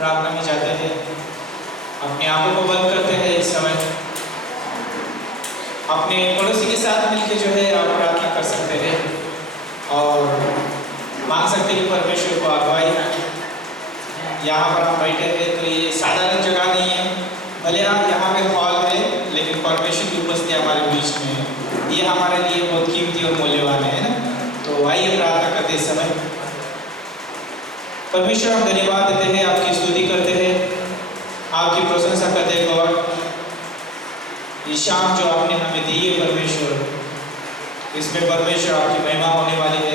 प्रार्थना में जाते हैं, अपनी आंखों को बंद करते हैं इस समय। अपने पड़ोसी के साथ मिलकर जो है आप प्रार्थना कर सकते हैं और मांग सकते हैं परमेश्वर को अगुवाई। यहाँ पर हम बैठे हैं तो ये साधारण जगह नहीं है, भले आप यहाँ पे हॉल है लेकिन परमेश्वर की उपस्थिति हमारे बीच में है। ये हमारे लिए बहुत कीमती और मूल्यवान है ना। तो आइए प्रार्थना करते इस समय। परमेश्वर हम धन्यवाद देते हैं, आपकी स्तुति करते हैं, आपकी प्रशंसा करते हैं गॉड। ये शाम जो आपने हमें दी है परमेश्वर, इसमें परमेश्वर आपकी महिमा होने वाली है,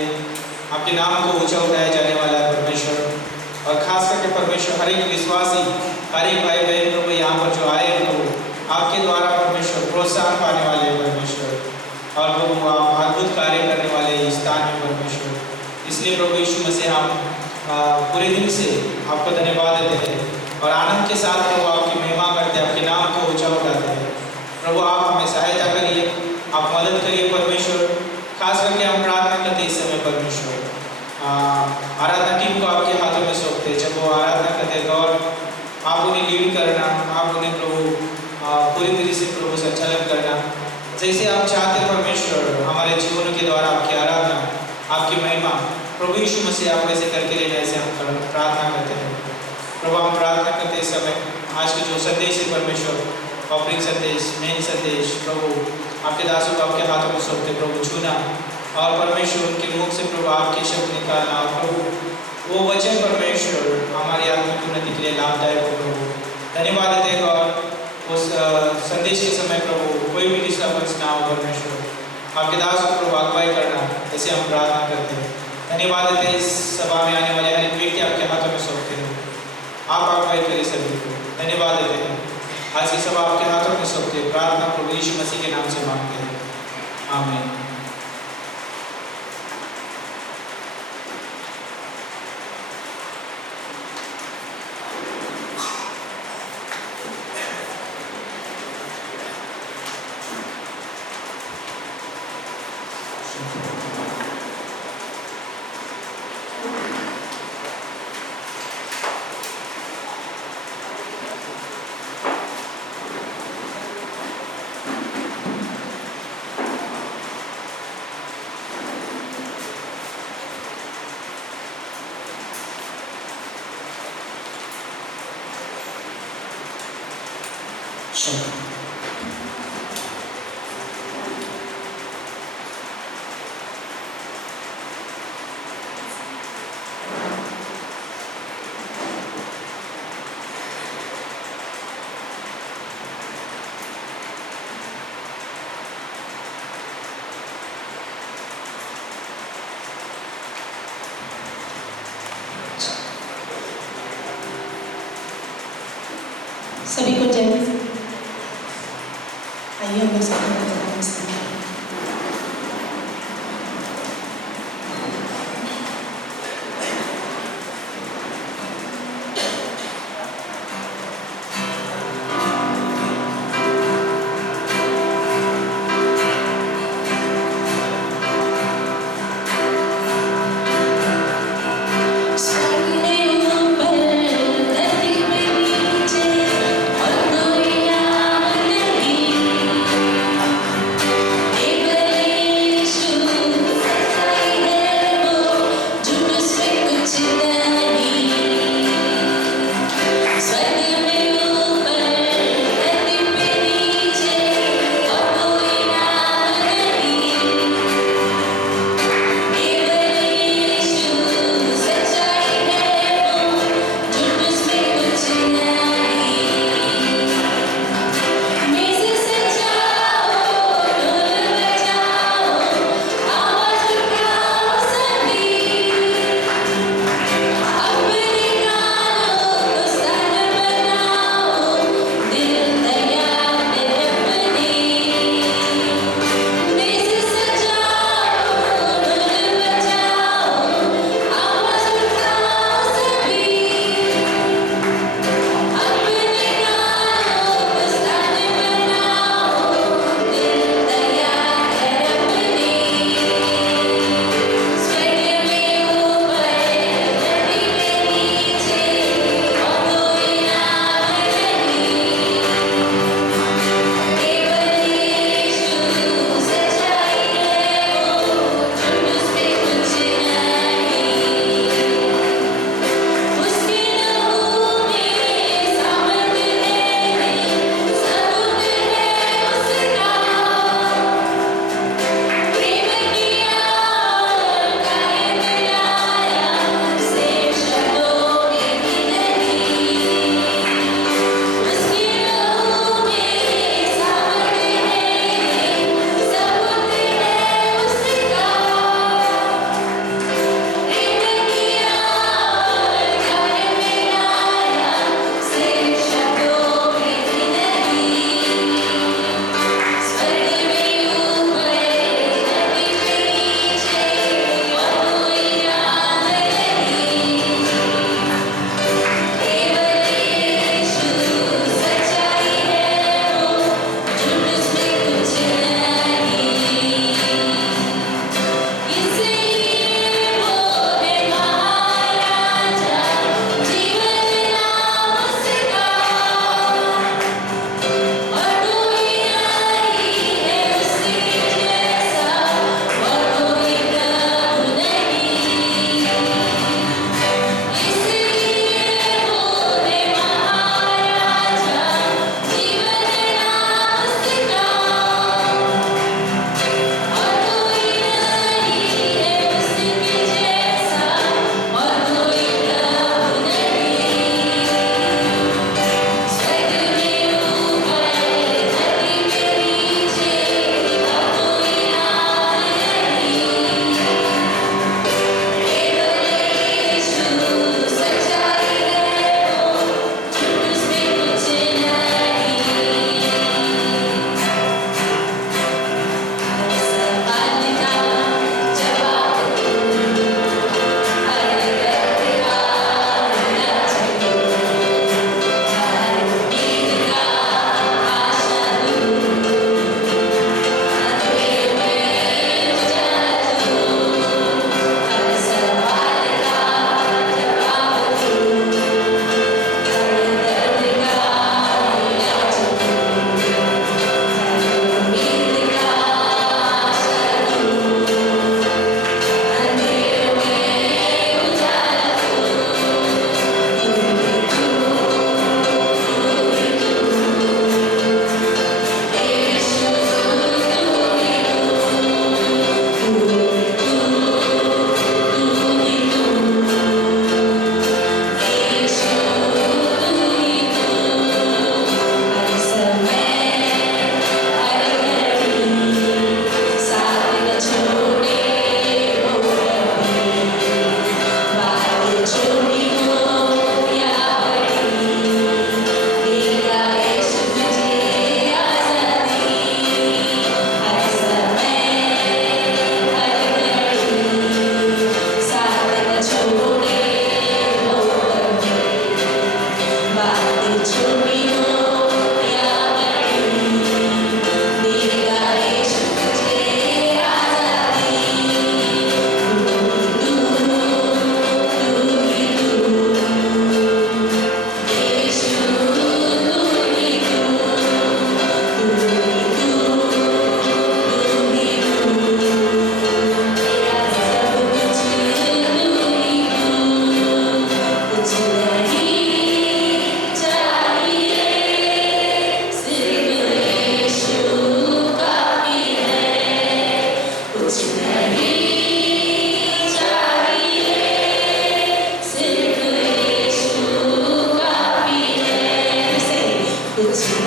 आपके नाम को ऊंचा उठाया जाने वाला है परमेश्वर। और खास करके परमेश्वर हर एक विश्वासी, हर एक भाई बहन प्रभु यहाँ पर जो आए प्रभु आपके द्वारा परमेश्वर प्रोत्साहन पाने वाले हैं परमेश्वर, और प्रभु आप अद्भुत कार्य करने वाले इस स्थान में परमेश्वर। इसलिए प्रभु यीशु मसीह हम पूरे दिल से आपको धन्यवाद देते हैं और आनंद के साथ प्रभु आपकी महिमा करते हैं, आपके नाम को ऊंचा उठाते हैं। प्रभु आप हमें सहायता करिए, आप मदद करिए परमेश्वर। खास करके हम प्रार्थना करते इस समय परमेश्वर, आराधना टीम को आपके हाथों में सौंपते हैं। जब वो आराधना करते हैं गॉड, आप उन्हें लीड करना, आप उन्हें प्रभु पूरी तरह से प्रभु संचालन करना जैसे आप चाहते हैं परमेश्वर। हमारे जीवन के द्वारा आपकी आराधना, आपकी महिमा प्रभु यीशु मसीह आप वैसे करके लेना, ऐसे हम प्रार्थना करते हैं प्रभु। हम प्रार्थना करते इस समय आज के जो संदेश है परमेश्वर, ऑफरिंग संदेश, मेन संदेश, प्रभु आपके दासों को आपके हाथों में सौंपते प्रभु। छूना और परमेश्वर उनके मुख से प्रभु आपके शब्द निकालना, और प्रभु वो वचन परमेश्वर हमारी आत्मिक उन्नति के लिए लाभदायक हो प्रभु। धन्यवाद देते हैं और उस संदेश के समय प्रभु कोई भी डिस्टर्बेंस ना हो परमेश्वर, आपके दास को प्रभु अगुवाई करना, ऐसे हम प्रार्थना करते हैं। धन्यवाद देते हैं इस सभा में आने वाले हर एक व्यक्ति आपके हाथों में सौंपते हैं, आप अगुवाई करिए सभी को। धन्यवाद देते हैं, आज की सभा आपके हाथों में सौंपते हैं। प्रार्थना प्रभु यीशु मसीह के नाम से मांगते हैं, आमीन। सभी को जय मसीह। आइए हम लोग साथ में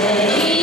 शांति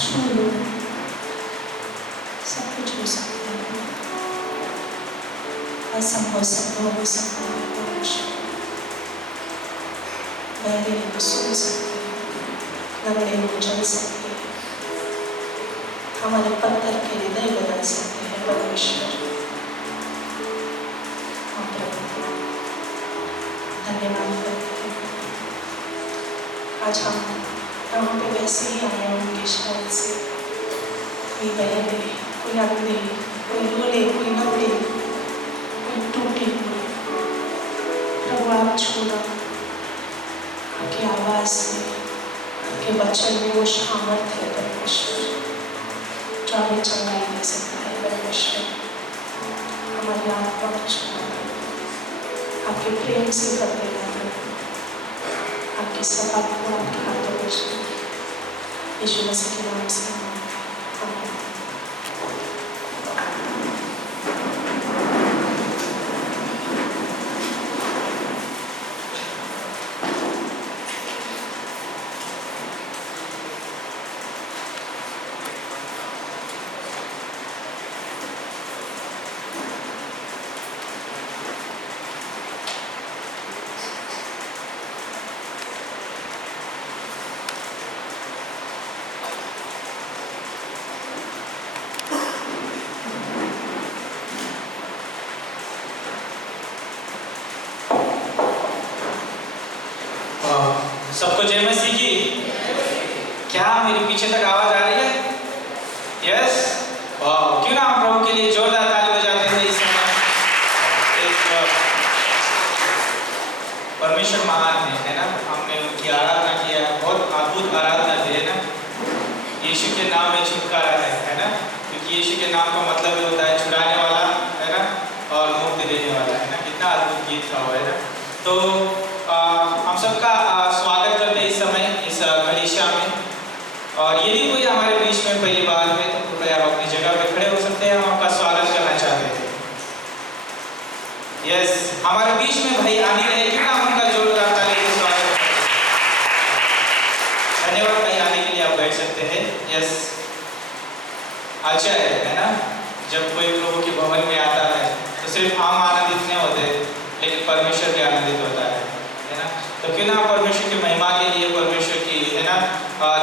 छू लो, सब कुछ हो सकता है। असंभव संभव हो सकता है। परमेश्वर बहरे को सुन सकते हैं, लंगड़े को चल सकते हैं, हमारे पत्थर के हृदय बदल सकते हैं। परमेश्वर हम प्रभु को धन्यवाद करते हैं। आज हम यहाँ पे वैसे ही आए हैं उनके शरण से। कोई बहरे, कोई अंधे, कोई रोले, कोई नंगे, कोई टूटे हुए, प्रभु आप छूना, आपकी आवाज़ में, आपके वचन में वो सामर्थ्य है परमेश्वर, जो हमें चंगाई दे सकता है। परमेश्वर हमारी आत्मा को छूना, आपके प्रेम से कर देना, आपकी सभा को आपके हाथों में छूना, यीशु मसीह के नाम से आमीन। सबको जय मसीह की। क्या मेरे पीछे तक आवाज आ रही है? यस। क्यों ना हम प्रभु के लिए जोरदार ताली बजाते हैं इस समय। परमेश्वर महान है ना? हमने उनकी आराधना किया, बहुत अद्भुत आराधना दी है ना। यीशु के नाम में छुटकारा है ना? क्योंकि यीशु के नाम का मतलब ये होता है छुड़ाने वाला, है ना, और मुक्ति देने वाला, है ना। कितना अद्भुत गीत था वो, है ना। तो हम सबका स्वागत करते हैं इस समय इस कलीसिया में। और यदि कोई हमारे बीच में पहली बार है तो कृपया आप अपनी जगह पे खड़े हो सकते हैं। हम आपका स्वागत करना चाहते थे। यस, हमारे बीच में भाई आने रहे, क्यों ना हम उनका जोरदार ताली से स्वागत करें। धन्यवाद भाई, आने के लिए आप बैठ सकते हैं। यस, अच्छा है ना, जब कोई प्रभु के भवन में आता है तो सिर्फ हम आनंदित नहीं होते, लेकिन परमेश्वर भी आनंदित होता है ना। तो क्यों ना परमेश्वर की महिमा के लिए, परमेश्वर की, है ना,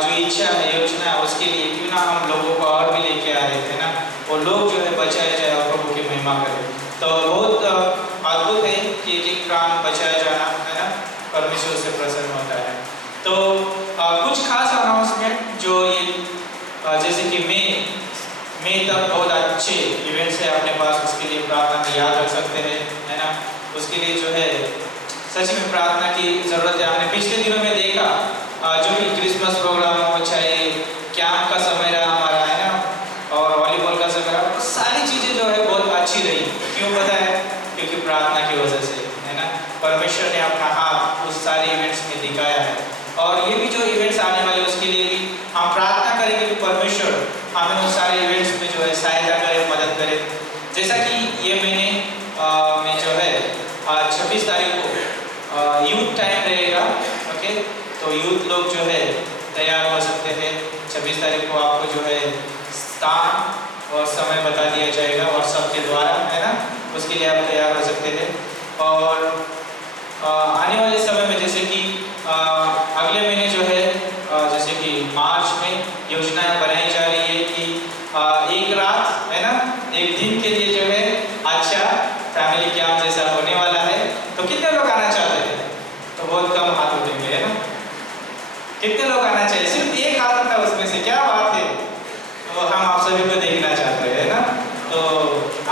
जो इच्छा है, योजना है, उसके लिए क्यों ना हम लोगों को और भी लेके आ रहे थे ना, वो लोग जो है बचाए जाए और प्रभु की महिमा करें। तो बहुत अद्भुत है कि एक प्राण बचाया जाना, है ना, परमेश्वर से प्रसन्न होता है। तो कुछ खास अनाउंसमेंट जो ये जैसे कि मई तक बहुत अच्छे इवेंट्स है अपने पास, उसके लिए प्रार्थना में याद रख सकते हैं, है ना। उसके लिए जो है सच में प्रार्थना की जरूरत है। हमने पिछले दिनों में देखा जो भी क्रिसमस प्रोग्राम हो, चाहे कैंप का समय रहा हमारा, है ना, और वॉलीबॉल का समय रहा, सारी चीजें जो है बहुत अच्छी रही। क्यों पता है? क्योंकि प्रार्थना की वजह से, है ना। परमेश्वर ने अपना हाथ उस सारे इवेंट्स में दिखाया है। और ये भी जो इवेंट्स आने वाले उसके लिए भी हम प्रार्थना करेंगे कि परमेश्वर हमें उन सारे इवेंट्स में जो है सहायता करे, मदद करे। जैसा कि ये महीने में जो है 26 तारीख को यूथ टाइम रहेगा, ओके। तो यूथ लोग जो है तैयार हो सकते हैं। 26 तारीख को आपको जो है स्थान और समय बता दिया जाएगा व्हाट्सएप के द्वारा, है ना। उसके लिए आप तैयार हो सकते हैं। और आने वाले समय में जैसे कि अगले महीने जो है जैसे कि मार्च में योजनाएं बनाई जा रही है कि एक रात, है ना, एक दिन के लिए जो है अच्छा फैमिली कैंप जैसा होने वाला है। तो कितने लोग आना चाहते हैं? तो बहुत कम हाथ उठेंगे, है ना। कितने लोग आना चाहिए? सिर्फ एक हाथ उठा उसमें से, क्या बात है। तो हम आप सभी को देखना चाहते हैं, है ना। तो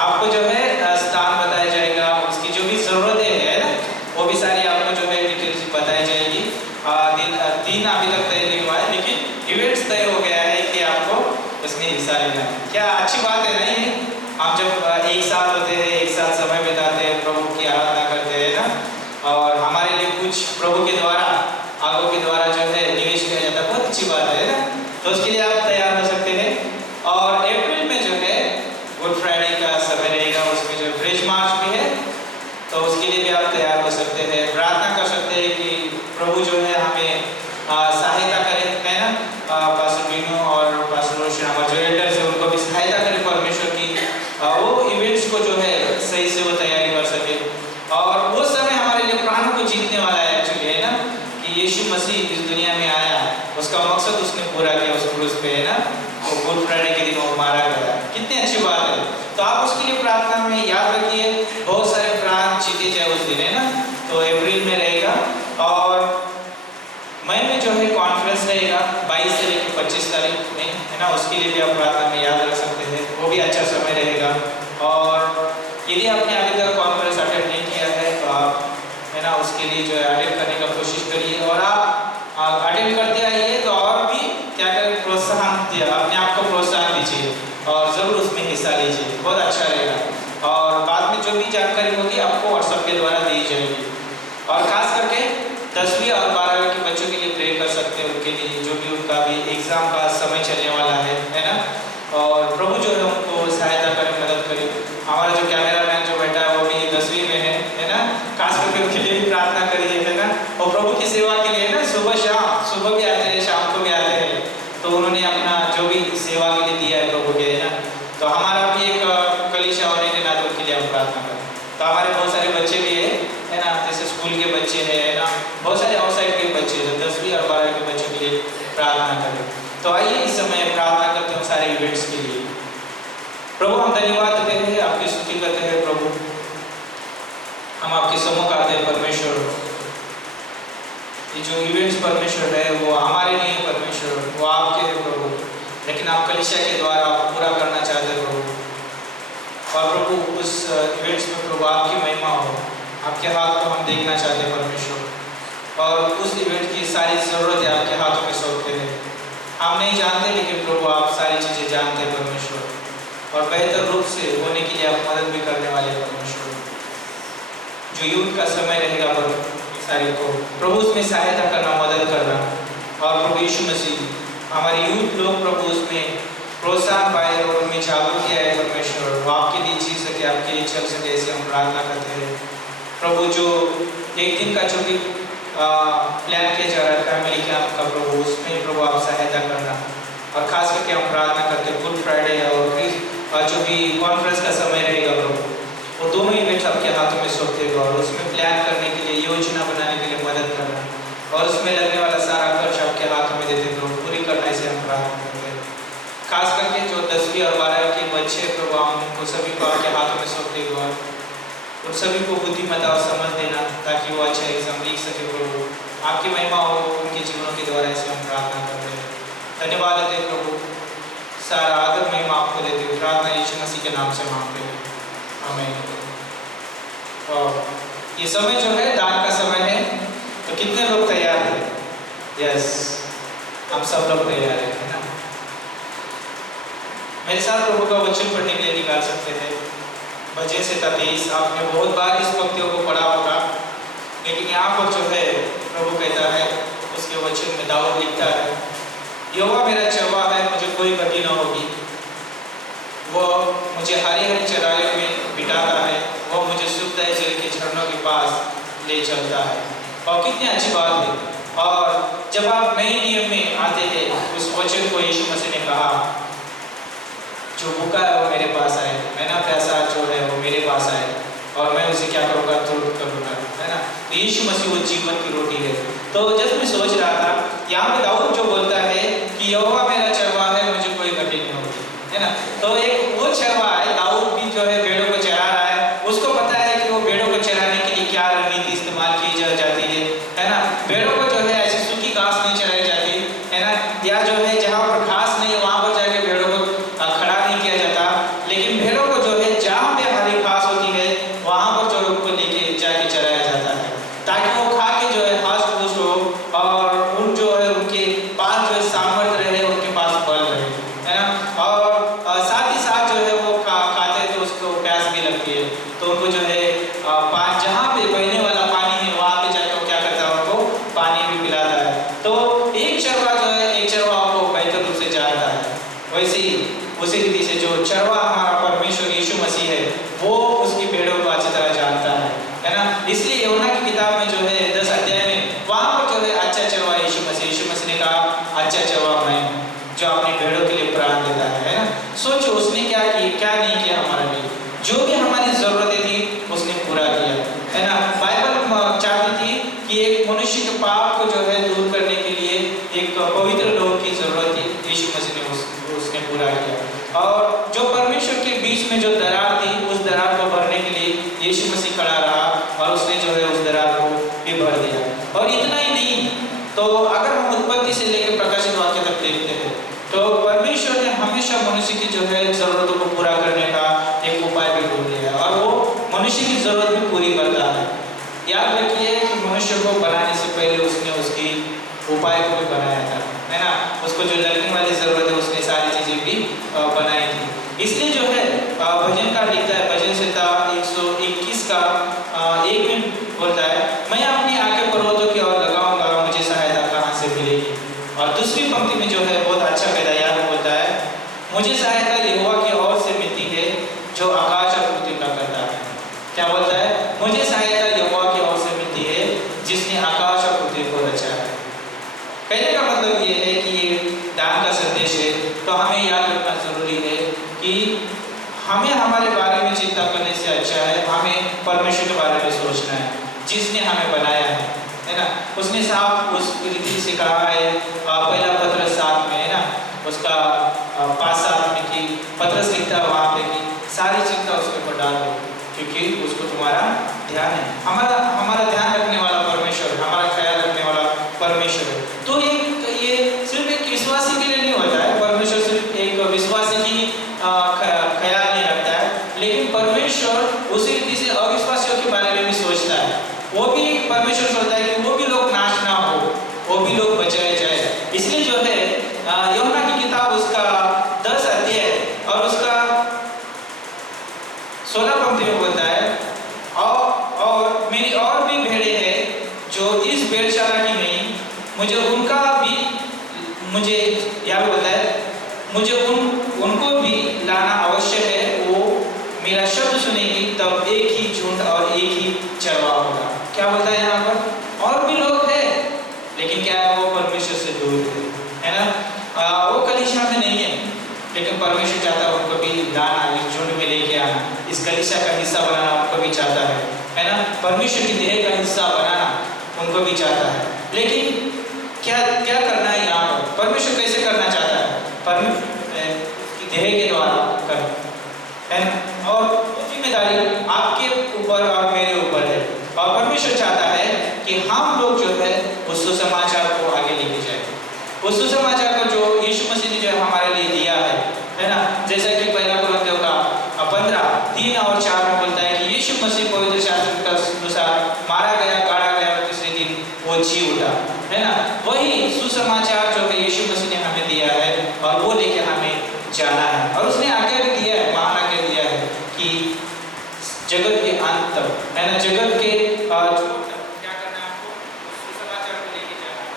आपको जो है स्थान बताया जाएगा, उसकी जो भी जरूरतें है ना, वो भी सारी आपको जो है डिटेल्स बताई जाएगी। दिन अभी तक तय नहीं हुआ है, लेकिन इवेंट्स तय हो गया है कि आपको उसमें हिस्सा लेना है। क्या अच्छी बात है नहीं? हम जब एक साथ होते हैं, एक साथ समय बिताते हैं, प्रभु की आराधना करते हैं ना, और हमारे लिए कुछ प्रभु के द्वारा, आगों के द्वारा जो है निवेश किया जाता है, बहुत अच्छी बात है ना। तो उसके लिए आप तैयार हो सकते हैं। और अप्रैल में जो है गुड फ्राइडे का समय रहेगा, उसमें जो ब्रिज मार्च भी है, तो उसके लिए भी आप तैयार हो सकते हैं। प्रार्थना कर सकते हैं कि प्रभु जो है हमें सहायता करें, है ना। पास्टर बीनू और के उस क्रूस पे, है ना, वो गुड फ्राइडे के दिन वो मारा गया। कितनी अच्छी बात है। तो आप उसके लिए प्रार्थना में याद रखिए, बहुत सारे प्राण जीते जाए उस दिन, है ना। तो अप्रैल में रहेगा और मई में जो है कॉन्फ्रेंस रहेगा 22 से लेकर 25 तारीख में, है ना। उसके लिए भी आप प्रार्थना में याद रख सकते हैं, वो भी अच्छा समय रहेगा। और यदि आपने अभी तक कॉन्फ्रेंस अटेंड नहीं किया है तो आप, है ना, उसके लिए जो है अटेंड करने का कोशिश करिए। और आप अटेंड करते आइए तो और भी क्या करें, प्रोत्साहन दिया, अपने आप को प्रोत्साहन दीजिए और ज़रूर उसमें हिस्सा लीजिए, बहुत अच्छा रहेगा। और बाद में जो भी जानकारी होगी आपको व्हाट्सएप के द्वारा दी जाएगी। और खास करके 10वीं और 12वीं के बच्चों के लिए प्रे कर सकते हैं, उनके लिए जो भी उनका भी एग्ज़ाम का समय चलने वाला है ना। और प्रभु जो है उनको सहायता करें, मदद करें। हमारा जो कैमरामैन जो बैठा है वो भी 10वीं में है ना, खास करके उनके लिए भी प्रार्थना करिए, है ना। और प्रभु की सेवा के लिए ना सुबह सुबह भी आते हैं, शाम को भी आते हैं, तो उन्होंने अपना जो भी सेवा के लिए दिया है प्रभु के, है ना। तो हमारा भी एक कलीसिया होने के नाते उनके लिए हम प्रार्थना करें। तो हमारे बहुत सारे बच्चे भी है ना, जैसे स्कूल के बच्चे हैं, है ना, बहुत सारे आउटसाइड के बच्चे हैं, 10वीं और 12वीं के बच्चों के लिए प्रार्थना करें। तो आइए इस समय प्रार्थना करते हैं सारे इवेंट्स के लिए। प्रभु हम धन्यवाद देते हैं, आपकी स्तुति करते हैं प्रभु, हम आपके सम्मुख आते हैं परमेश्वर। ये जो इवेंट्स परमेश्वर है वो हमारे लिए परमेश्वर, वो आपके हैं प्रभु, लेकिन आप कलीसिया के द्वारा पूरा करना चाहते हैं प्रभु। और प्रभु उस इवेंट्स में प्रभु आपकी महिमा हो, आपके हाथ को हम देखना चाहते हैं परमेश्वर। और उस इवेंट की सारी ज़रूरतें आपके हाथों में सौंपते हैं। हम नहीं जानते लेकिन प्रभु आप सारी चीज़ें जानते हैं परमेश्वर, और बेहतर रूप से होने के लिए आप मदद भी करने वाले परमेश्वर। जो युद्ध का समय रहेगा सारी को प्रभु उसमें सहायता करना, मदद करना। और प्रभु यीशु मसीह हमारे यूथ लोग प्रभु उसमें प्रोत्साहन पाए और उनमें जागरूकता आए परमेश्वर, वो आपके लिए जी सके, आपके लिए चल सके, ऐसे हम प्रार्थना करते हैं प्रभु। जो एक दिन का जो भी प्लान किया जा रहा है फैमिली कैंप का प्रभु, उसमें प्रभु आप सहायता करना। और खास करके हम प्रार्थना करते हैं गुड फ्राइडे और जो भी कॉन्फ्रेंस का समय रहेगा प्रभु, वो दोनों इवेंट्स आपके हाथों में सौंपते हैं। और उसमें प्लान करने के लिए, योजना बनाने के लिए मदद करना, और उसमें लगने वाला सारा खर्च आपके हाथों में देते प्रभु, पूरी करने से हम प्रार्थना करते हैं। खास करके जो 10वीं और 12वीं के बच्चे प्रभु, हम उनको सभी को आपके हाथों में सौंपते हैं और उन सभी को बुद्धिमत्ता और समझ देना ताकि वो अच्छा एग्जाम लिख सके प्रभु। आपकी महिमा हो उनके जीवनों के द्वारा, ऐसे हम प्रार्थना करते हैं। धन्यवाद देते हैं प्रभु, सारा आदर महिमा आपको देते हुए प्रार्थना यीशु मसीह के नाम से मांगते हैं, आमीन। और ये समय जो है दान का समय है, तो कितने लोग तैयार हैं? यस, हम सब लोग तैयार हैं, है ना। मेरे साथ प्रभु का वचन पढ़ने के लिए निकाल सकते हैं बजे से 23। आपने बहुत बार इस पंक्तियों को पढ़ा होगा, लेकिन यहाँ पर जो है प्रभु कहता है उसके वचन में, दाऊद लिखता है, यहोवा मेरा चरवाहा है, मुझे कोई गति न होगी। वो मुझे हरे हरे चराइयों में बिठाता है, वो मुझे सुखदायी जल के झरनों के पास ले चलता है। और कितनी अच्छी बात है। और जब आप नए नियम में आते हैं, उस वचन को यीशु मसीह ने कहा, जो भूखा है वो मेरे पास आए, मैंने प्यासा जो है वो मेरे पास आए, और मैं उसे क्या करूँगा, तुरंत करूँगा, है ना। तो यीशु मसीह वो जीवन की रोटी है। तो जब मैं सोच रहा था, यहाँ पे दाऊद जो बोलता है कि यहोवा मेरा चरवाहा है, मुझे कोई घटी नहीं होगी, है ना। तो एक वो चरवाहा है, दाऊद भी जो है भेड़ों को चरा रहा है, उसको पता है कि वो भेड़ों को चराने के लिए क्या रणनीति इस्तेमाल की जाती है ना। भेड़ों को जो है ऐसी सूखी घास नहीं चराई जाती, है ना, या जो है जहाँ पर घास नहीं है वहाँ पर जाके भेड़ों को खड़ा नहीं किया जाता, लेकिन भेड़ों को जो है जहाँ पे हरी घास होती है वहाँ पर जो उनको लेके जाके चराया जाता है, ताकि वो खा के जो है हष्ट पुष्ट हो और उन जो है उनके पास जो है सामर्थ्य रहे, उनके पास बल रहे, है ना। और साथ ही साथ जो है वो खाते हैं तो उसको प्यास भी लगती है, तो उनको जो है जहाँ पे बहने वाला पानी है वहाँ पे जाकर वो क्या करता है, उनको पानी भी पिलाता है। तो एक चरवा जो है एक चरवा को बेहतर रूप से जानता है, वैसे ही उसी रीति से जो चरवा हमारा परमेश्वर यीशु मसीह है, वो उसकी भेड़ों को अच्छी तरह जानता है ना। इसलिए यूहन्ना की किताब में जो है 10 अध्याय में वहाँ पर जो है अच्छा चरवा यीशु मसीह ने कहा, अच्छा चरवा मैं जो अपनी भेड़ों के लिए प्राण देता है ना। सोचो उसने क्या नहीं किया हमारे लिए, जो भी हमारी जरूरतें थी उसने पूरा किया, है ना। बाइबल चाहती थी कि एक मनुष्य के पाप को जो है दूर करने के लिए एक पवित्र लोग की जरूरत थी, मनुष्य की जो है जरूरतों को पूरा करने का एक उपाय भी ढूंढ लिया है, और वो मनुष्य की जरूरत भी पूरी करता है। याद रखिए कि मनुष्य को बनाने से पहले उसने उसकी उपाय को भी बनाया था, है ना। उसको जो लगने वाली जरूरत है उसने सारी चीजें भी बनाई थी। इसलिए जो है भजन का लिखता है, भजन संहिता 121 का 1 मिनट बोलता है, मैं अपनी आंखें पर्वतों की ओर लगाऊंगा, मुझे सहायता कहाँ से मिलेगी। और दूसरी पंक्ति में जो है बहुत अच्छा पैदायार बोलता है, मुझे सहायता यहोवा की ओर से मिलती है जो आकाश और पृथ्वी का करता है। क्या बोलता है? मुझे सहायता यहोवा की ओर से मिलती है जिसने आकाश और पृथ्वी को रचा है। कहने का मतलब ये है कि ये दान का संदेश है, तो हमें याद रखना जरूरी है कि हमें हमारे बारे में चिंता करने से अच्छा है हमें परमेश्वर के बारे में सोचना है जिसने हमें बनाया है ना। उसने साफ उस रीति से कहा है, पहला पत्रस 7 में, है ना, उसका 5-7 में कि पत्रस लिखता है वहाँ पे कि सारी चिंता उसके ऊपर डाल दो क्योंकि उसको तुम्हारा ध्यान है। हमारा ध्यान रखने वाला परमेश्वर, हमारा ख्याल रखने वाला परमेश्वर है। तो ये सिर्फ एक विश्वासी के लिए नहीं होता है, परमेश्वर सिर्फ एक विश्वासी की ख्याल नहीं रखता है, लेकिन परमेश्वर उसी रीति से अविश्वासियों के बारे में भी सोचता है। वो भी परमेश्वर सोचता है कि वो भी लोग नाश ना हो, वो भी लोग बचाए जाए। इसलिए जो है यूहन्ना की किताब उसका 10 अध्याय और उसका 16 पंक्ति में बोलता है, और मेरी और भी भेड़ें हैं जो इस भेड़शाला की नहीं, मुझे उनका भी मुझे याद होता है, मुझे उनको भी लाना अवश्य है। वो मेरा शब्द सुनेगी तब एक ही झुंड और एक ही चरवाहा होगा। क्या बोलता है यहाँ पर? और भी लोग हैं लेकिन क्या है, वो परमेश्वर से दूर है ना। वो कलीसिया में नहीं है, लेकिन परमेश्वर चाहता है उनको भी लाना, एक झुंड में लेके आना, इस कलीसिया का हिस्सा बनाना उनको भी चाहता है ना। परमेश्वर की देह का हिस्सा बनाना उनको भी चाहता है। लेकिन क्या करना है यहाँ पर? परमेश्वर कैसे करना चाहता है? परमेश्वर की देह के द्वारा कर, है ना। और जिम्मेदारी आपके ऊपर और मेरे ऊपर है, और परमेश्वर चाहता है कि हम लोग जो है उस सुसमाचार को आगे लेके जाए, उस सुसमाचार को जो यीशु मसीह ने जो हमारे लिए दिया है ना। जैसा कि पहला कुरिन्थियों का 15:3 और 4 में बोलता है कि यीशु मसीह पवित्र शास्त्र के अनुसार मारा गया, गाड़ा गया, तीसरे दिन वो जी उठा, है ना। वही सुसमाचार जो है यीशु मसीह ने हमें दिया है और वो लेके हमें जाना है। और उसने आज्ञा भी दिया है, महान आज्ञा दिया है कि जगत के अंत तक, है ना, जगत के क्या करना है आपको? सुसमाचार को लेके जाना है।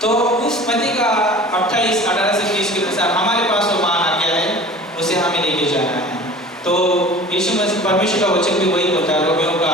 तो उस मत्ती का 28:18 से 30 के अनुसार हमारे पास वो महान आज्ञा है, उसे हमें लेके जाना है। तो यीशु मसीह परमेश्वर का वचन भी वही होता है, रोमियों का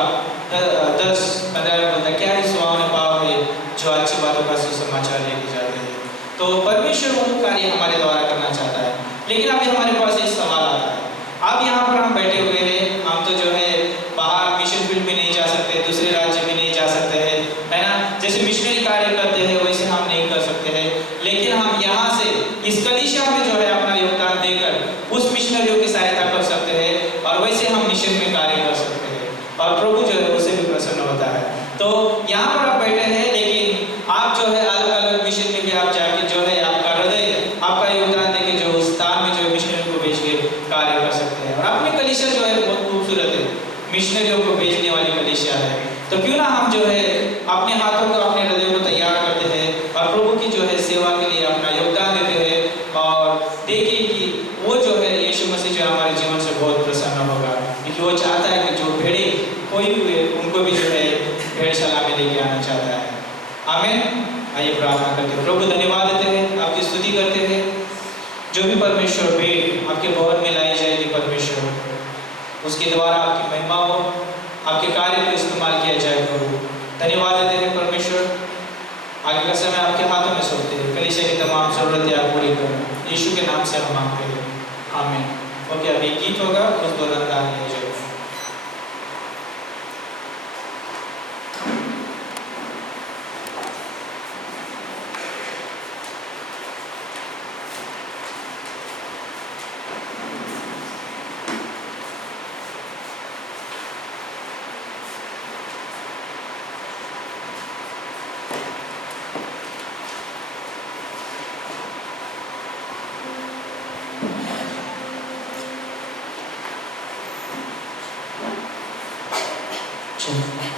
10:15 में बोलता है, क्या ही सुहावने पाप है जो अच्छी बातों का सुसमाचार लेके जाते हैं। तो परमेश्वर वो कार्य हमारे द्वारा करना चाहता है। लेकिन अभी हमारे पास एक सवाल आता है, अब यहाँ पर हम बैठे हुए हैं, हम तो जो है बाहर मिशन फील्ड में नहीं जा सकते, दूसरे राज्य में नहीं जा सकते हैं, है ना। जैसे मिशनरी कार्य करते हैं वैसे हम नहीं कर सकते हैं, लेकिन हम यहाँ से इस कलीसिया में जो है अपना योगदान देकर उस मिशनरियों की सहायता कर सकते हैं, और वैसे हम मिशन में कार्य कर सकते हैं, और प्रभु जो है उससे भी प्रसन्न होता है। तो यहाँ पर आप बैठे हैं, लेकिन आप जो है अलग अलग मिशन में भी आप जाके जो है आपका हृदय, आपका योगदान देके जो उस स्थान में जो है मिशनरी को भेज के कार्य कर सकते हैं। और अपनी कलीसिया जो है बहुत खूबसूरत है, मिशनरियों को भेजने वाली कलीसिया है। तो क्यों ना हम जो है अपने हाथों को, अपने हृदय को तैयार करते हैं और प्रभु की जो है सेवा के लिए अपना योगदान देते हैं, और देखिए कि वो जो है यीशु मसीह जो हमारे जीवन से बहुत प्रसन्न होगा, क्योंकि वो चाहता है कि जो भेड़े कोई हुए उनको भी जो है भेड़शाला में लेके आना चाहता है। आमीन। आइए प्रार्थना करते हैं। प्रभु धन्यवाद देते हैं, आपकी स्तुति करते हैं। जो भी परमेश्वर भेड़ आपके भवन में लाई जाएगी परमेश्वर, उसके द्वारा आपकी महिमा हो, आपके कार्य को इस्तेमाल किया जाए प्रभु। धन्यवाद देते हैं परमेश्वर। आगे का समय आपके हाथों में सौंपते हैं, कलीसिया की तमाम जरूरतें आप पूरी करो, यीशु के नाम से हम मांगते हैं, आमीन। ओके, अभी गीत होगा, उस दौरान गान लिया जाएगा। चलो।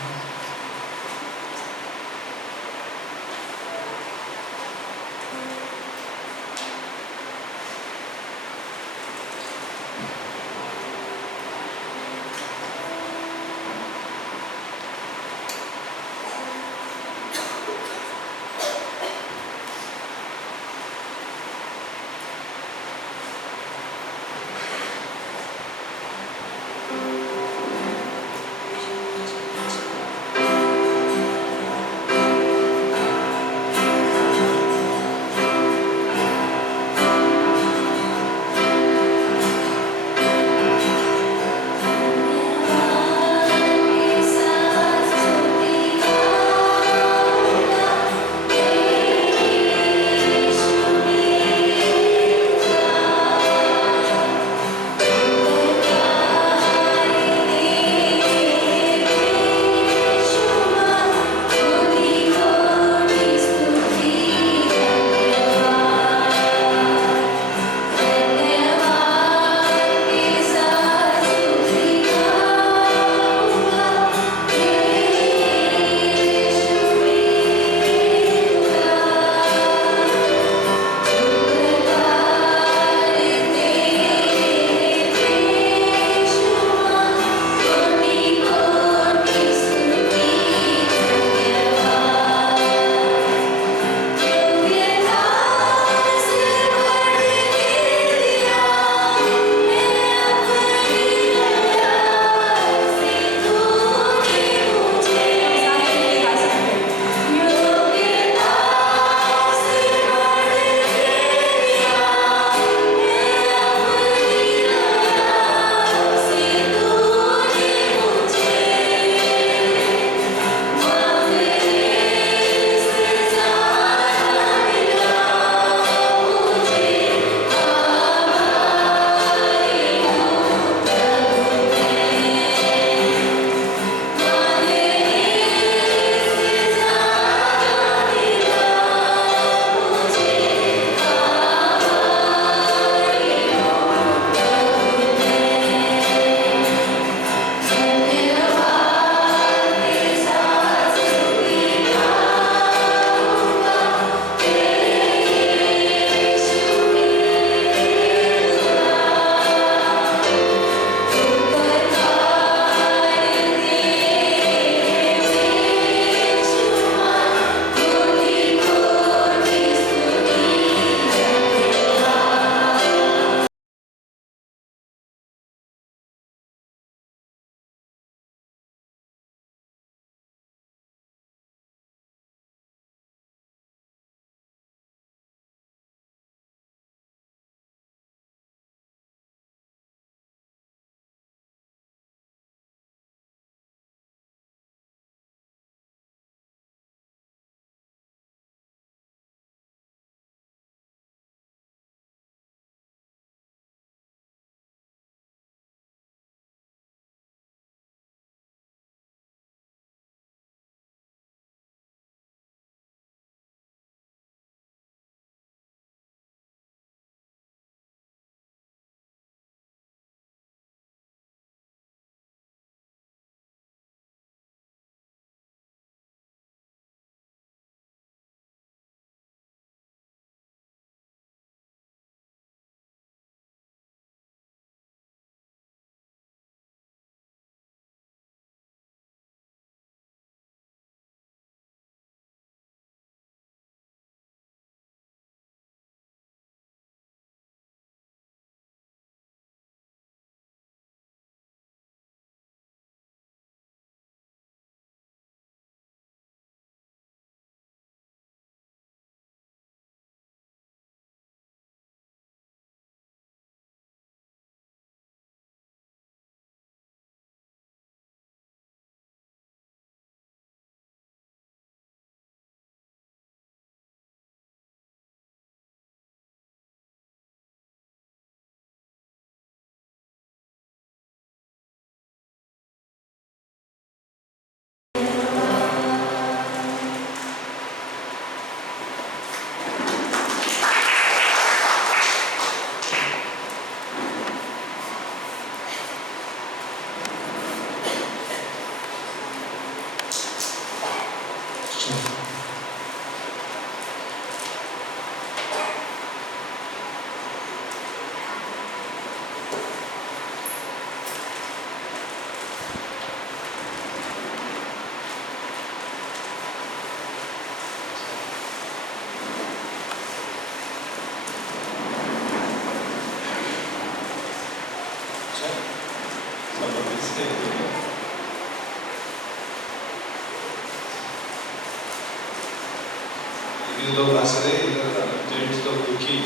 लेडीज लोग हंस रहे, इधर जेंट्स लोग दुखी।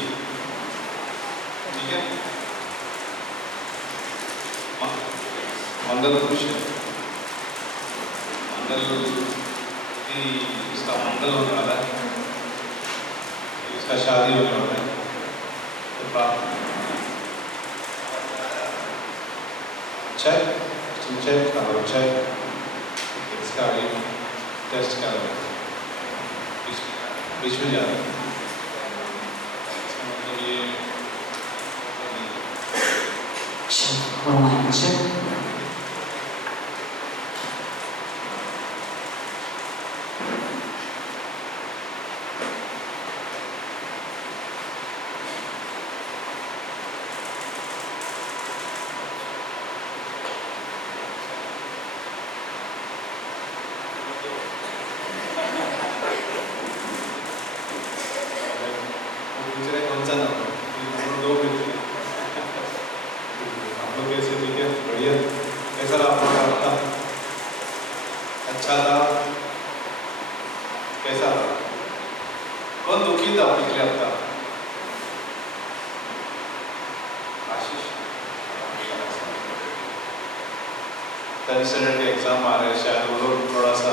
ठीक है, मंडल खुश है, मंडल की इसका मंडल होने वाला है, इसका शादी होने वाला है। तो चेक करो, चेक इसका भी टेस्ट करो, बीच में जा रहा है। मतलब ये check. दूसरे कौन सा नाम है? दो मिलते हैं। हम लोग कैसे? ठीक है, बढ़िया। कैसा रहा आपका हफ्ता? अच्छा था? कैसा था? कौन दुखी था पिछले हफ्ता? आशीष। टेंथ स्टैंडर्ड के एग्जाम आ रहे हैं, शायद वो लोग थोड़ा सा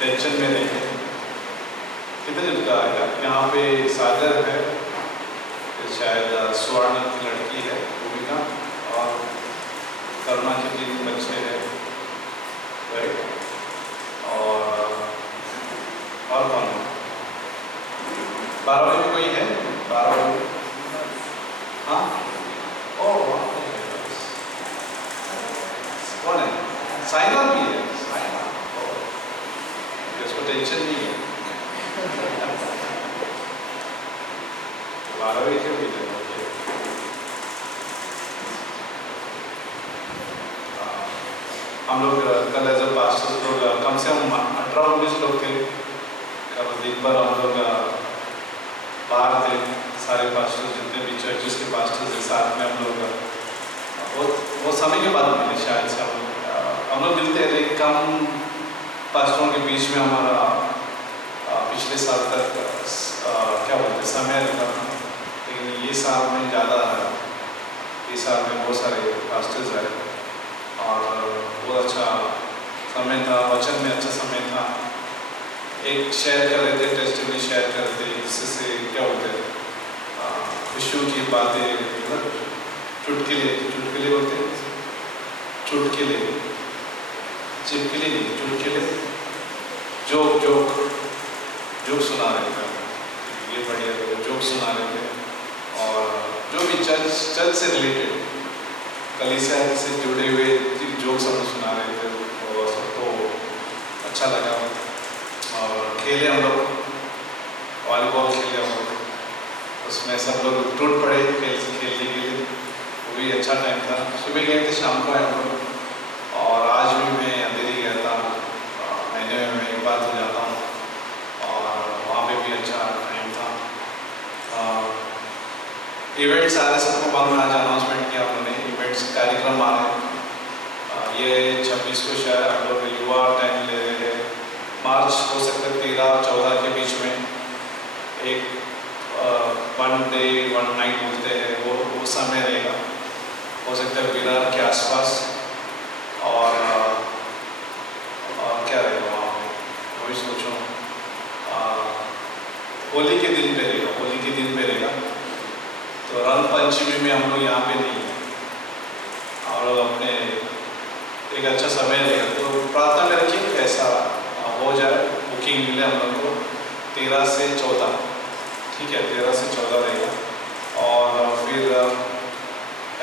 टेंशन में रहेंगे। कितने दिन का आएगा? यहाँ पे सागर है, शायद स्वर्ण की लड़की है भूमिका, और करुणा के 3 बच्चे हैं, राइट? और कौन है? 12वीं में कोई है? 12वीं? हाँ, ओह कौन है? साइना भी है, साइना। उसको टेंशन नहीं है। 12वीं के भी है। हम लोग कल एज अ पास्टर्स लोग कम से कम 18-19 लोग थे। कल दिन भर हम लोग बाहर थे, सारे पास्टर्स जितने भी चर्चेस के पास्टर्स के साथ में हम लोग वो समय के बाद मिले, शायद से हम लोग मिलते हैं। लेकिन कम पास्टरों के बीच में हमारा पिछले साल तक क्या बोलते समय लगा था, लेकिन ये साल में ज़्यादा है। इस साल में बहुत सारे पास्टर्स आए और बहुत अच्छा समय था, वचन में अच्छा समय था। एक शेयर कर रहे थे, टेस्टिमनी शेयर कर रहे थे, इससे क्या बोलते हैं खुशियों की बातें, मतलब चुटकुले बोलते हैं, चुटकुले चिपकली नहीं, चुटकुले, जोक सुना रहे थे। ये बढ़िया थे, जोक सुना रहे थे, और जो भी चर्च से रिलेटेड कलीसिया से जुड़े हुए जोक्स हम सुना रहे थे, और सबको अच्छा लगा। और खेले हम लोग, वॉलीबॉल खेले हम लोग, उसमें सब लोग टूट पड़े खेलने के लिए, वो भी अच्छा टाइम था। सुबह गए थे, शाम को आए हम लोग, और आज भी मैं अंधेरी गया था, महीने में एक बार तो जाता हूँ, और वहाँ पे भी अच्छा टाइम था। इवेंट्स आ रहे, सबको मालूम है, आज अनाउंसमेंट किया उन्होंने, इवेंट्स कार्यक्रम आ रहे हैं। ये 26 को शायद हम लोग युवा टाइम ले रहे हैं। मार्च हो सकता है 13-14 के बीच में एक 1 डे 1 नाइट बोलते हैं, वो समय रहेगा, हो सकता है विरार के आसपास। और क्या रहेगा वहाँ पे, वही सोचो। होली के दिन पे रहेगा, तो रंग पंचमी में हम लोग यहाँ पे नहीं हैं, और अपने एक अच्छा समय रहेगा। तो प्रार्थना में रखिए ऐसा हो जाए, बुकिंग मिले हम लोग को 13 से 14, ठीक है, 13 से 14 रहेगा। और फिर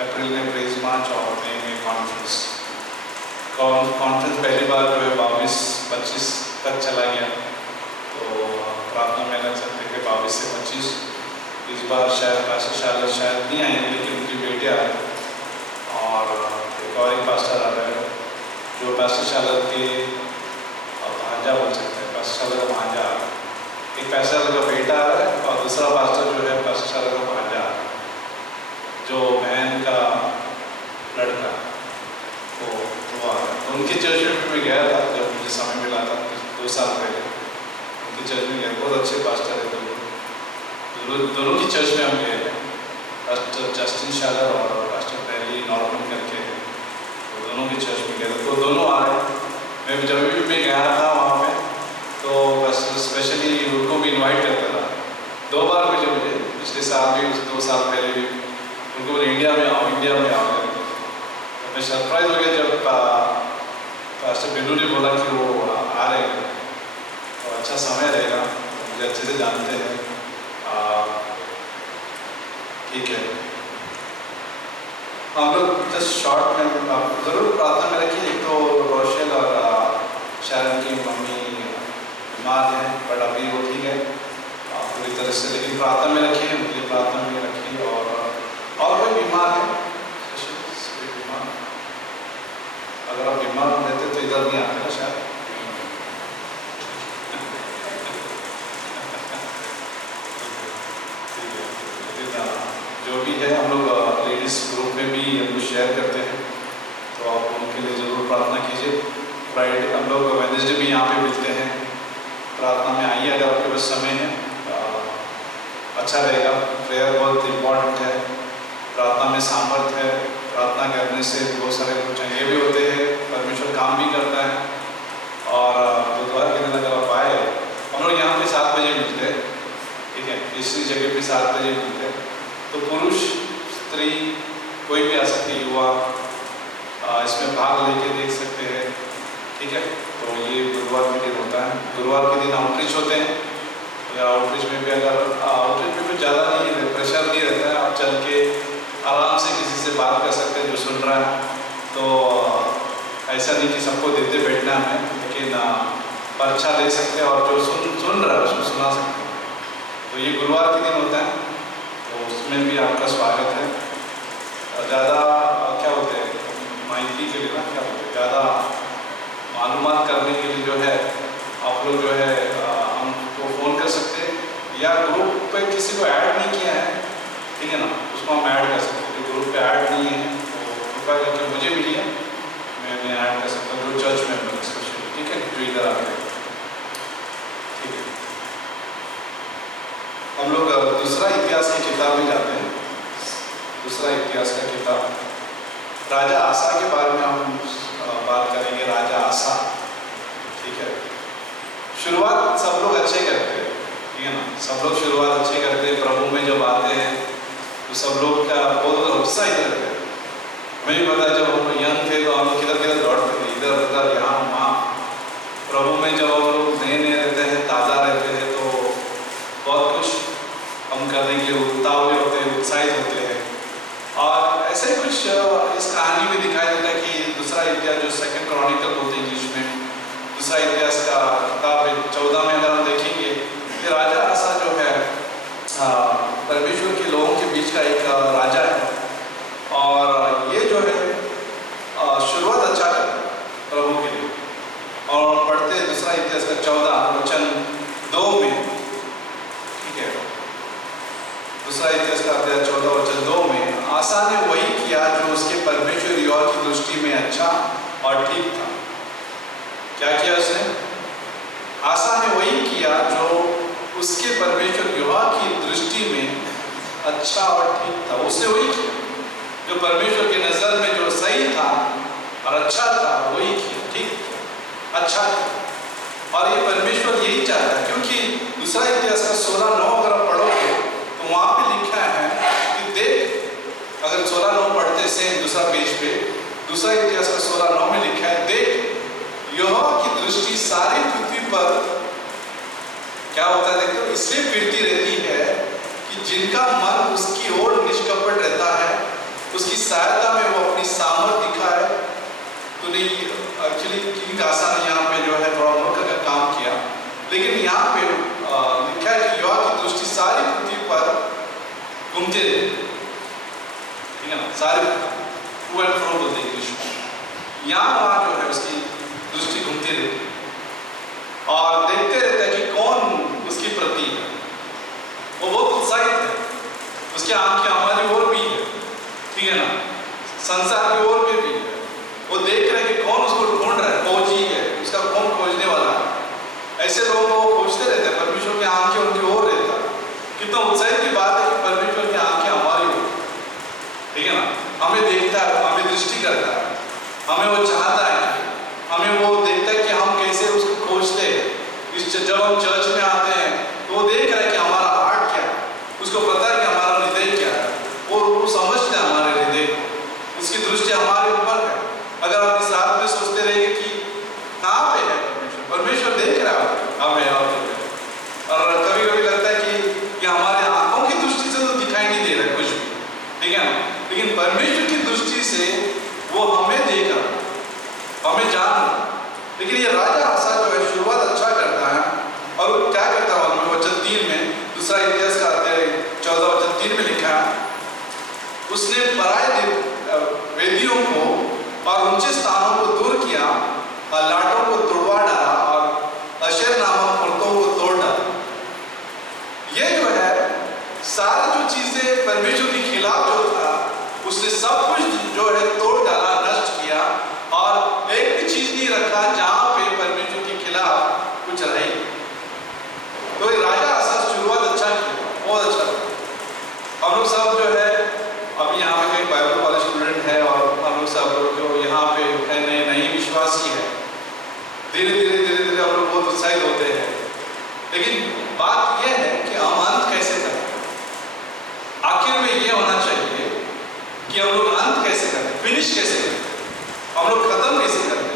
अप्रैल में प्रेज मार्च और मई में कॉन्फ्रेंस पहली बार जो है 22-25 तक चला गया। तो प्रार्थना में लग सकते हैं 22 से 25। इस बार शायद पास्टर शालर शायद नहीं आएंगे, लेकिन उनकी बेटे आ रहे, और एक पास्टर आ रहा है जो पास्टर शालर के भांजा बोल सकते हैं, पास्टर शालर का भांजा आ रहा है। एक पास्टर का बेटा आ रहा है, और दूसरा पास्टर जो है पास्टर शालर का भांजा आ रहा है, जो बहन का लड़का, तो वो आ रहा है। तो उनकी चर्च में गया था जब मुझे समय मिला था 2 साल पहले, उनके चर्च में गए, बहुत अच्छे पास्टर है दोनों की चर्च में हम गए हैं, पास्टर जस्टिन शालर और पास्टर पहली नॉर्मन करके, तो दोनों की चर्च में गए तो दोनों आ रहे। मैं जब भी मैं गया था वहाँ पे तो बस स्पेशली उनको भी इनवाइट करता था। 2 बार मुझे पिछले साल भी 2 साल पहले भी उनको बोले इंडिया में आओ करके। तो मैं सरप्राइज हो गया जब पास्टर बिन्नू ने बोला कि वो आ रहे हैं, तो अच्छा समय रहेगा, मुझे अच्छे से जानते हैं, ठीक है। हम लोग जस्ट शॉर्ट में ज़रूर प्रार्थना में रखिए। एक तो रोशेल और शरण की मम्मी बीमार हैं, बट अभी वो ठीक है पूरी तरह से, लेकिन प्रार्थना में रखिए, मुझे प्रार्थना में रखिए। और कोई बीमार है, बीमार, अगर आप बीमार रहते तो इधर नहीं आते ना शायद। जो भी है हम लोग लेडीज़ ग्रुप में भी हम लोग शेयर करते हैं, तो आप उनके लिए ज़रूर प्रार्थना कीजिए। फ्राइडे हम लोग वेडनेसडे भी यहाँ पे मिलते हैं, प्रार्थना में आइए अगर आपके पास समय है, अच्छा रहेगा। प्रेयर बहुत इम्पॉर्टेंट है, प्रार्थना में सामर्थ्य है, प्रार्थना करने से बहुत सारे कुछ ये भी होते हैं, परमेश्वर काम भी करता है। और बुधवार के दिन अगर आप आए, हम लोग यहाँ पे 7 बजे मिलते हैं, ठीक है, इसी जगह पे 7 बजे मिलते हैं, तो पुरुष स्त्री कोई भी आ सकते, युवा इसमें भाग लेके देख सकते हैं, ठीक है। तो ये गुरुवार के दिन होता है, गुरुवार के दिन आउटरीच होते हैं, या आउटरीच में भी अगर आउटरीच में भी ज़्यादा नहीं है, प्रेशर नहीं रहता है, आप चल के आराम से किसी से बात कर सकते हैं जो सुन रहा है। तो ऐसा नहीं कि सबको देते बैठना है, लेकिन परीक्षा ले सकते हैं और जो सुन रहा है उसको सुना सकते हैं। तो ये गुरुवार के दिन होता है, तो उसमें भी आपका स्वागत है। ज़्यादा क्या होते हैं माहिती के लिए ना, क्या होते हैं ज़्यादा मालूमात करने के लिए जो है आप लोग जो है हमको फ़ोन कर सकते हैं, या ग्रुप पे किसी को ऐड नहीं किया है, ठीक है ना, उसको हम ऐड कर सकते हैं। जो ग्रुप पे ऐड नहीं है तो कृपया करके मुझे मिलिए, मैं ऐड कर सकता हूँ, जो चर्च मेंबर स्पेशली, ठीक है, जो इधर आते हैं, ठीक है। हम लोग दूसरा इतिहास की किताब में जाते हैं, दूसरा इतिहास का किताब, राजा आसा के बारे में हम बात करेंगे। राजा आसा, ठीक है। शुरुआत सब लोग अच्छे करते हैं, ठीक है ना, सब लोग शुरुआत अच्छे करते हैं, प्रभु में जब आते हैं तो सब लोग का बहुत उत्साहित रहते हैं। हमें पता है जब हम यंग थे तो हम लोग किधर दौड़ते थे, इधर उधर यहाँ वहाँ। प्रभु में जब हम लोग नए रहते हैं, ताज़ा रहते हैं, तो बहुत कुछ हम करने के लिए उतावले होते हैं, उत्साहित होते हैं। और ऐसे ही कुछ इस कहानी में दिखाई देता है कि दूसरा इतिहास जो 2 क्रॉनिकल बोलते हैं इंग्लिश में, दूसरा इतिहास का किताब 14 में अगर हम देखेंगे कि राजा आसा जो है परमेश्वर के लोगों के बीच का एक राजा है, और ये जो है शुरुआत अच्छा है प्रभु के लिए। और पढ़ते दूसरा इतिहास का 14 वचन 2 में, ठीक है, दूसरा इतिहास का अध्याय 14 वचन 2 में, आसा ने वही किया जो उसके परमेश्वर यहोवा की दृष्टि में अच्छा और ठीक था। क्या किया उसने? आसा ने वही किया जो उसके परमेश्वर यहोवा की दृष्टि में अच्छा और ठीक था। उसने वही किया जो परमेश्वर की नजर में जो सही था और अच्छा था, वही किया, ठीक, अच्छा था। और ये परमेश्वर यही चाहता है, क्योंकि दूसरा इतिहास का 16:9 अगर आप पढ़ोगे तो वहां पे लिखा है कि देख, अगर 16:9 पढ़ते से दूसरा पेज पे, दूसरा इतिहास का 16:9 में लिखा है, देख यहोवा की दृष्टि सारी पृथ्वी पर क्या होता है, देखो, इसलिए फिरती रहती है कि जिनका मन उसकी ओर निष्कपट रहता है, उसकी सहायता में वो अपनी सामर्थ दिखाए। तो नहीं, एक्चुअली किंग आसा ने यहाँ पे जो है थोड़ा मूर्ख का काम किया, लेकिन यहाँ पे लिखा है कि यहोवा की दृष्टि सारी पृथ्वी पर घूमते रहते, ठीक है ना, सारे टू एंड फ्रो बोलते इंग्लिश में, यहाँ वहाँ जो है उसकी दृष्टि घूमती रहती और देखते रहते हैं कि कौन उसकी प्रति है। वो बहुत उत्साहित है, उसकी आंखें हमारी ओर भी है, ठीक है ना, संसार की ओर में भी है। वो देख रहे हैं कि कौन उसको ढूंढ रहा है, खोजी है, उसका कौन खोजने वाला है। ऐसे लोग वो खोजते रहते हैं, जब हम चर्च में आते हैं तो वो देख रहे हैं कि हमारा हार्ट क्या है, उसको पता है कि हमारा हृदय क्या है, वो समझते हैं हमारे हृदय को, उसकी दृष्टि हमारे ऊपर है। अगर आप इस रात में सोचते रहिए कि कहाँ पे है परमेश्वर, परमेश्वर देख रहा है हमें और कभी कभी लगता है कि हमारे आंखों की दृष्टि से तो दिखाई नहीं दे रहा कुछ भी, ठीक है ना, लेकिन परमेश्वर की दृष्टि से वो हमें देख रहा, हमें जान रहा। लेकिन ये राजा आसा जो है शुरुआत अच्छा करता है और वो क्या करता है मालूम है? वचन 3 में, दूसरा इतिहास का अध्याय 14 वचन 3 में लिखा है, उसने पराये वेदियों को और ऊंचे स्थानों को दूर किया और लाटों को तोड़वा डाला और अशेर नामक मूर्तों को तोड़ डाला। ये जो है सारी जो चीजें परमेश्वर के खिलाफ जो था उसने सब कुछ जो है तोड़ डाला, नष्ट किया और एक भी चीज नहीं रखा जहां पे परमेश्वर के खिलाफ कुछ रहे। तो ये राजा आसा शुरुआत अच्छा किया, बहुत अच्छा। हम लोग सब जो है अभी यहाँ पे कई बाइबल वाले स्टूडेंट है और हम लोग सब लोग जो यहाँ पे है नए विश्वासी है, धीरे धीरे हम लोग बहुत उत्साहित होते हैं। लेकिन बात यह है कि हम अंत कैसे करें। आखिर में ये होना चाहिए कि हम लोग अंत कैसे करें, फिनिश कैसे करें, हम लोग खत्म कैसे करते हैं।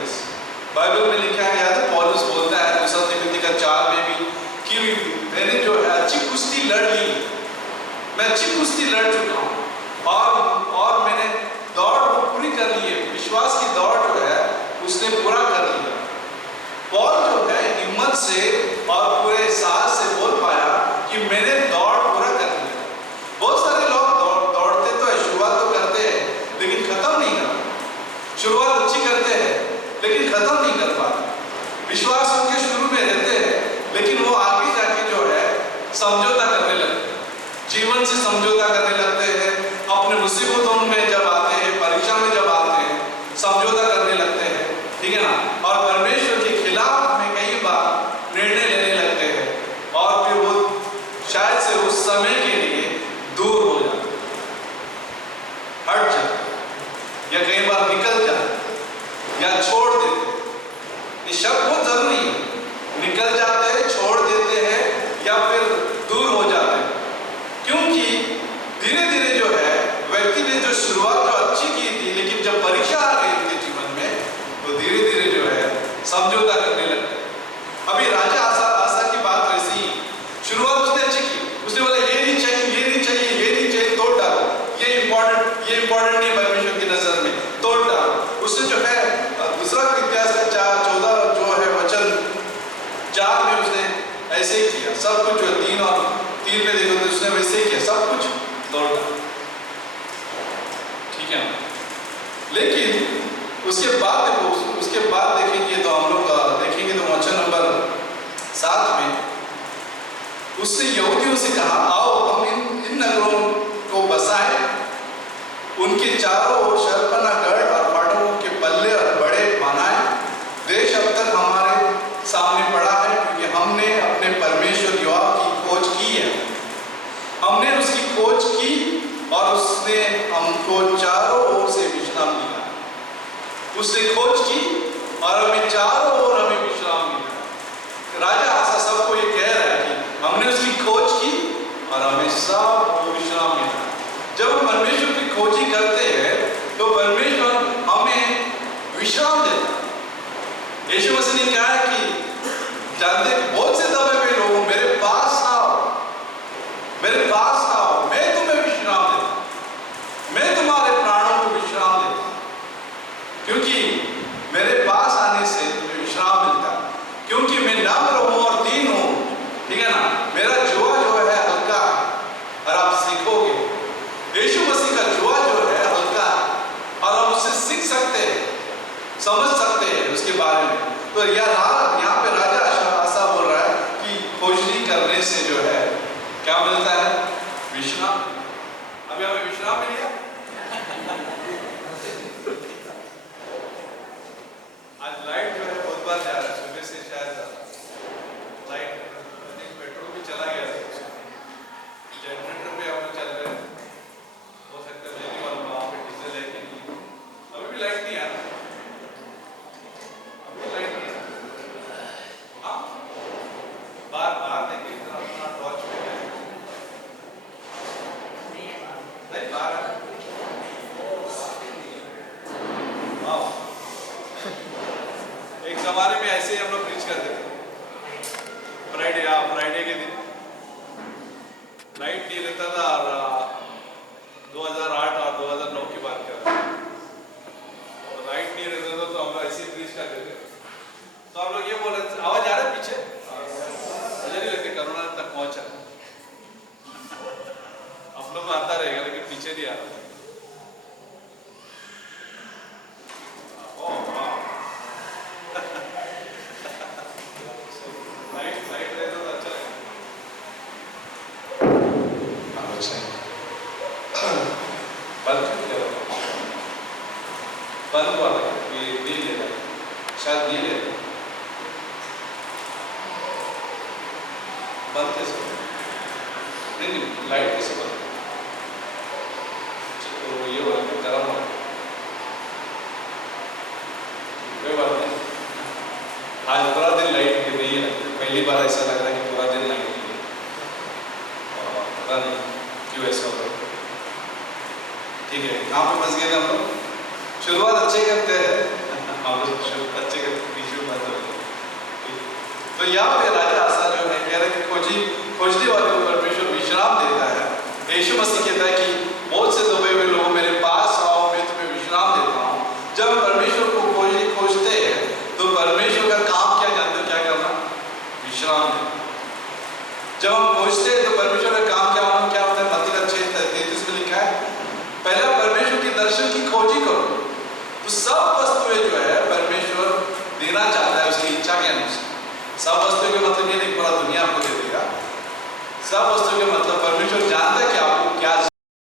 बाइबल में लिखा है, याद है पौलुस बोलता है दूसरा तिमोथी 4 में भी कि मैंने जो है अच्छी कुश्ती लड़ ली, मैं अच्छी कुश्ती लड़ चुका हूँ और मैंने दौड़ पूरी कर ली है, विश्वास की दौड़ जो है उसने पूरा कर लिया। पौल जो है हिम्मत से और पूरे साहस से बोल पाया कि मैंने दौड़ पूरा कर लिया। बहुत सारे लोग दौड़ते तो है, शुरुआत तो करते हैं लेकिन खत्म नहीं करते। शुरुआत अच्छी करते हैं लेकिन खत्म नहीं कर पाते। विश्वास उनके शुरू में रहते हैं लेकिन वो आगे जाके जो है समझौता करने लगते हैं, जीवन से समझौता करने लगते हैं, अपने मुसीबतों में जब आते हैं, परीक्षा में जब आते हैं, समझौता करने लगते हैं, ठीक है ना, और परमेश्वर के खिलाफ में कई बार निर्णय लेने लगते हैं और फिर वो शायद से उस समय के लिए दूर हो जाते, हट जाते या कई बार निकल जाते या छोड़ देते। ये शब्द बहुत जरूरी है, निकल जाते हैं, छोड़ देते हैं या फिर दूर हो जाते हैं, क्योंकि धीरे धीरे जो है व्यक्ति ने जो शुरुआत जो अच्छी की थी लेकिन जब परीक्षा आ गई उनके जीवन में तो धीरे धीरे जो है समझौता करने लगते। अभी राजा आसा की बात वैसी ही, शुरुआत उसने अच्छी की, उसने बोला ये नहीं चाहिए, ये नहीं चाहिए, ये नहीं चाहिए, तोड़ डालो, ये इंपॉर्टेंट नहीं परमेश्वर की नजर में, तोड़ डालो। उसने जो है दूसरा इतिहास का 14 जो है वचन 4 में उसने ऐसे ही किया, सब कुछ जो 3 और 3 में देखो तो उसने वैसे ही किया, सब कुछ तोड़ डाला, ठीक है। लेकिन उसके बाद देखो, उसके बाद देखेंगे तो हम लोग देखेंगे तो वचन नंबर 7 में उसने यहूदियों से कहा, आओ हम इन नगरों को बसाएं, उनके चारों ओर शर्पना गढ़ और फाटकों के पल्ले और बड़े बनाएं। देश अब तक हमारे सामने पड़ा है क्योंकि हमने अपने परमेश्वर यहोवा की खोज की है, हमने उसकी खोज की और उसने हमको चारों ओर से विश्राम दिया। उसने खोज की और हमें चारों ओर हमें विश्राम मिला। राजा आसा सबको ये कह रहा है कि हमने उसकी खोज की और हमें सब विश्राम मिला। जब हम परमेश्वर की खोजी करते हैं तो परमेश्वर हमें विश्राम देता है। यीशु मसीह ने कहा है कि जानते बहुत से दबे हुए लोग मेरे पास आओ, मेरे पास आओ, मैं तुम्हें विश्राम देता, मैं तुम्हारे प्राणों को विश्राम देता, क्योंकि मेरे पास आने से तुम्हें विश्राम मिलता, क्योंकि मैं नम्र हूं और दीन हूं, ठीक है ना, मेरा जुआ जो है हल्का और आप सीखोगे। यीशु मसीह का जुआ जो है हल्का और हम उससे सीख सकते हैं, समझ सकते हैं उसके बारे में। तो यहाँ पे राजा आसा बोल रहा है कि खोजनी करने से जो है क्या मिलता है, विश्राम। अभी हमें विश्राम मिल गया। आज लाइट जो है बहुत बार जा रहा है, सुबह से शायद लाइट पेट्रोल भी चला गया था, जनरेटर पे हम चल रहे हैं, हो सकता है मेरी वाला वहाँ पे डीजल है कि नहीं। अभी भी लाइट नहीं आ रहा, अभी लाइट नहीं आ रहा। हाँ एक जमाने में ऐसे ही हम लोग प्रीच करते थे। फ्राइडे के दिन लाइट नहीं रहता था और 2008 और 2009 की बात कर रहे हैं। तो लाइट नहीं रहता था तो हम लोग ऐसे ही प्रीच करते थे। तो हम लोग ये बोल रहे थे, आवाज आ रहा है पीछे? मुझे नहीं लगता कोरोना तक पहुंचा। आप लोग आता रहेगा लेकिन पीछे नहीं आ रहा। लाइट रहता तो अच्छा लगेगा। बंद हुआ था ये नहीं लेता, शायद नहीं लेता। बंद कैसे होगा? नहीं लाइट कैसे बंद? तो ये हो रहा गर्म हो, कोई बात नहीं। आज पूरा दिन लाइट नहीं है, पहली बार ऐसा लग रहा है कि पूरा दिन लाइट नहीं है। पता नहीं क्यों ऐसा हो रहा है। ठीक है, कहाँ पे फंस गए हम लोग? शुरुआत अच्छे करते हैं, हम लोग अच्छे करते बीच में बंद हो गए। तो यहाँ पे राजा आसा जो है कह रहे कि खोजने वाले को परमेश्वर विश्राम देता है। यीशु मसीह कहता है कि बहुत से दबे हुए लोग मेरे पास आओ, मैं तुम्हें विश्राम देता हूँ। जब परमेश्वर को खोजते हैं तो परमेश्वर का काम क्या जानते हो? क्या करना? विश्राम देना। जब हम खोजते हैं तो परमेश्वर का काम क्या होता है? मत्ती 6:33 में लिखा है, पहला परमेश्वर के दर्शन की खोजी करो